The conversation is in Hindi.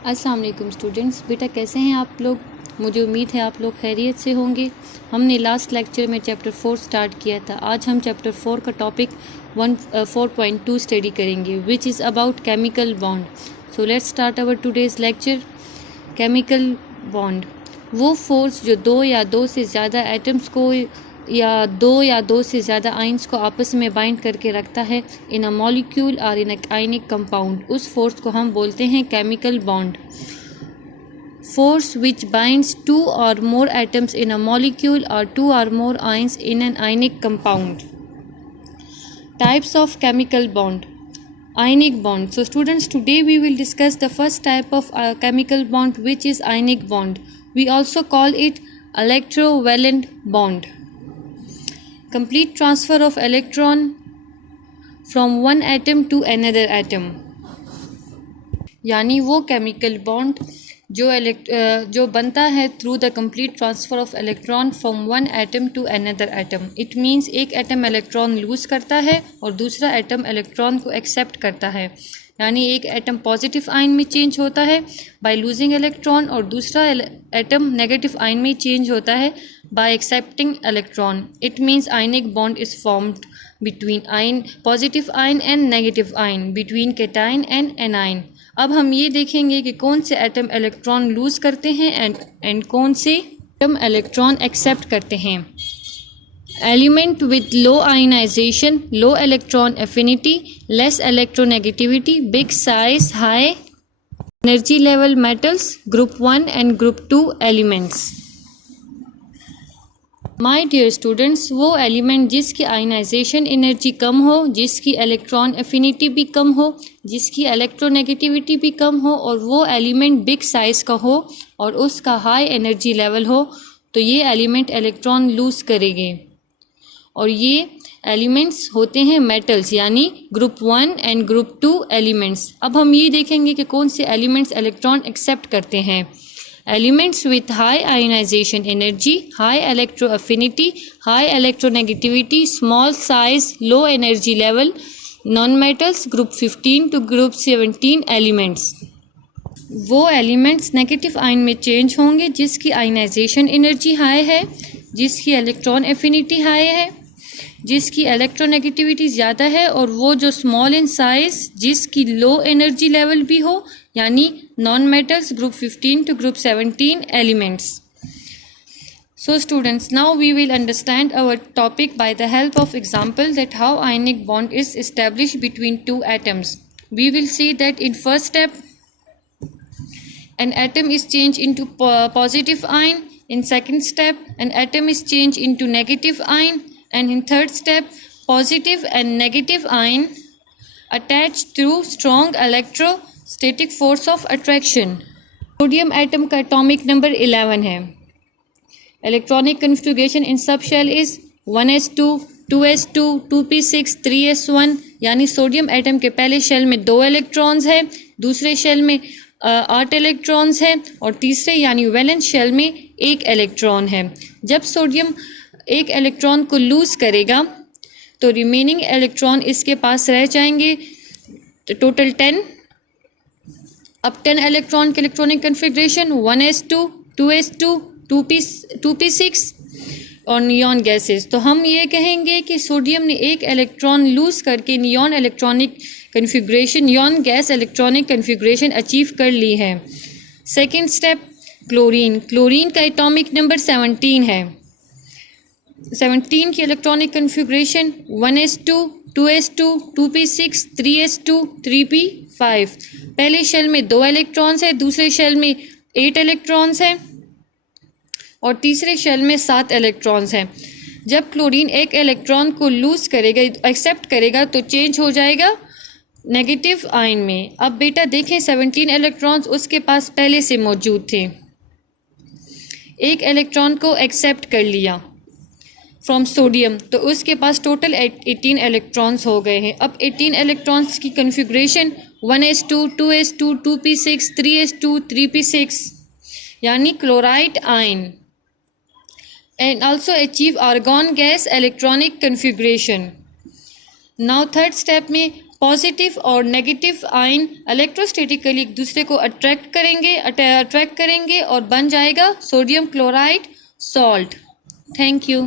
अस्सलाम वालेकुम स्टूडेंट्स। बेटा कैसे हैं आप लोग? मुझे उम्मीद है आप लोग खैरियत से होंगे। हमने लास्ट लेक्चर में चैप्टर 4 स्टार्ट किया था। आज हम चैप्टर 4 का टॉपिक 4.2 स्टडी करेंगे, which is about chemical bond. So let's start our today's lecture. Chemical bond वो फोर्स जो दो या दो से ज़्यादा एटम्स को या दो से ज़्यादा आइंस को आपस में बाइंड करके रखता है इन अ मॉलिक्यूल और इन अ आयनिक कंपाउंड। उस फोर्स को हम बोलते हैं chemical bond. Force which binds two or more atoms in a molecule और two or more ions in an ionic compound. Types of chemical bond. Ionic bond. So students, today we will discuss the first type of chemical bond, which is ionic bond. We also call it electrovalent bond. Complete transfer of electron from one atom to another atom. यानी वो केमिकल बॉन्ड जो बनता है through the complete transfer of electron from one atom to another atom. It means एक एटम इलेक्ट्रॉन लूज़ करता है और दूसरा एटम इलेक्ट्रॉन को एक्सेप्ट करता है। यानी एक एटम पॉजिटिव आयन में चेंज होता है बाय लूजिंग इलेक्ट्रॉन और दूसरा एटम नेगेटिव आयन में चेंज होता है bye accepting electron. It means ionic bond is formed between positive ion and negative ion, between cation and anion. अब हम ये देखेंगे कि कौन से एटम इलेक्ट्रॉन लूज करते हैं एंड कौन से एटम इलेक्ट्रॉन एक्सेप्ट करते हैं। Element with low ionization, low electron affinity, less electronegativity, big size, high energy level metals, group 1 and group 2 elements. My dear students, वो एलिमेंट जिसकी आयनाइजेशन एनर्जी कम हो, जिसकी इलेक्ट्रॉन एफिनिटी भी कम हो, जिसकी इलेक्ट्रोनेगेटिविटी भी कम हो और वो एलिमेंट बिग साइज़ का हो और उसका हाई एनर्जी लेवल हो, तो ये एलिमेंट इलेक्ट्रॉन लूज़ करेंगे। और ये एलिमेंट्स होते हैं मेटल्स, यानी ग्रुप 1 एंड ग्रुप 2 एलिमेंट्स। अब हम ये देखेंगे कि कौन से एलिमेंट्स इलेक्ट्रॉन एक्सेप्ट करते हैं। Elements with high ionization energy, high electroaffinity, high electronegativity, small size, low energy level, non-metals, group 15 to group 17 elements. वो एलिमेंट्स नेगेटिव आयन में चेंज होंगे जिसकी आयनाइजेशन एनर्जी हाई है, जिसकी इलेक्ट्रॉन एफिनिटी हाई है, जिसकी इलेक्ट्रोनेगेटिविटी ज़्यादा है और वो जो स्मॉल इन साइज, जिसकी लो एनर्जी लेवल भी हो, यानी non metals, group 15 to group 17 elements. So students, now we will understand our topic by the help of example that how ionic bond is established between two atoms. We will see that in first step an atom is changed into positive ion, in second step an atom is changed into negative ion, and in third step positive and negative ion attached through strong electrostatic force of attraction. Sodium atom का एटॉमिक नंबर 11 है। इलेक्ट्रॉनिक कन्फिगरेशन इन सब shell is 1s2, 2s2, 2p6, 3s1। यानी सोडियम एटम के पहले शेल में 2 इलेक्ट्रॉन्स है, दूसरे शेल में 8 इलेक्ट्रॉन्स है और तीसरे यानी वैलेंस शेल में 1 इलेक्ट्रॉन है। जब सोडियम एक इलेक्ट्रॉन को लूज करेगा तो रिमेनिंग इलेक्ट्रॉन इसके पास रह जाएंगे, टोटल 10। अब 10 इलेक्ट्रॉन के electronic configuration 1s2, 2s2, 2p6 और नियॉन गैसेस। तो हम ये कहेंगे कि सोडियम ने एक इलेक्ट्रॉन लूज करके neon electronic configuration, neon gas electronic configuration achieve कर ली है। Second step chlorine. क्लोरीन का एटॉमिक नंबर 17 है। 17 की electronic configuration 1s2, 2s2, 2p6, 3s2, 3p5। पहले शेल में 2 इलेक्ट्रॉन्स है, दूसरे शेल में 8 इलेक्ट्रॉन्स हैं और तीसरे शेल में 7 इलेक्ट्रॉन्स हैं। जब क्लोरीन एक इलेक्ट्रॉन को लूज करेगा, एक्सेप्ट करेगा, तो चेंज हो जाएगा नेगेटिव आयन में। अब बेटा देखें 17 इलेक्ट्रॉन्स उसके पास पहले से मौजूद थे, एक इलेक्ट्रॉन को एक्सेप्ट कर लिया फ्रॉम सोडियम, तो उसके पास टोटल 18 इलेक्ट्रॉन्स हो गए हैं। अब 18 इलेक्ट्रॉन्स की configuration 1s2, 2s2, 2p6, 3s2, 3p6 यानी chloride ion, and also achieve argon gas electronic configuration. Now third step में पॉजिटिव और नेगेटिव आयन इलेक्ट्रोस्टैटिकली एक दूसरे को अट्रैक्ट करेंगे और बन जाएगा sodium chloride salt. Thank you.